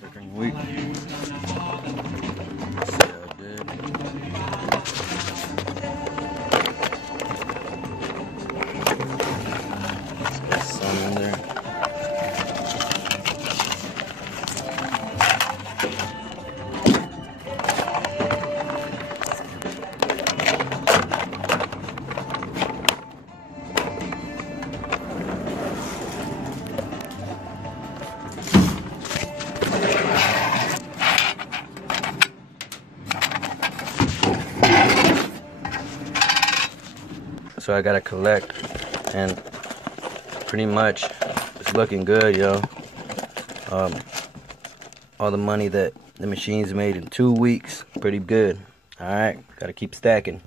Second week. See how good. Got some in there. So I gotta collect, and pretty much it's looking good, yo. All the money that the machines made in 2 weeks, pretty good. All right, gotta keep stacking.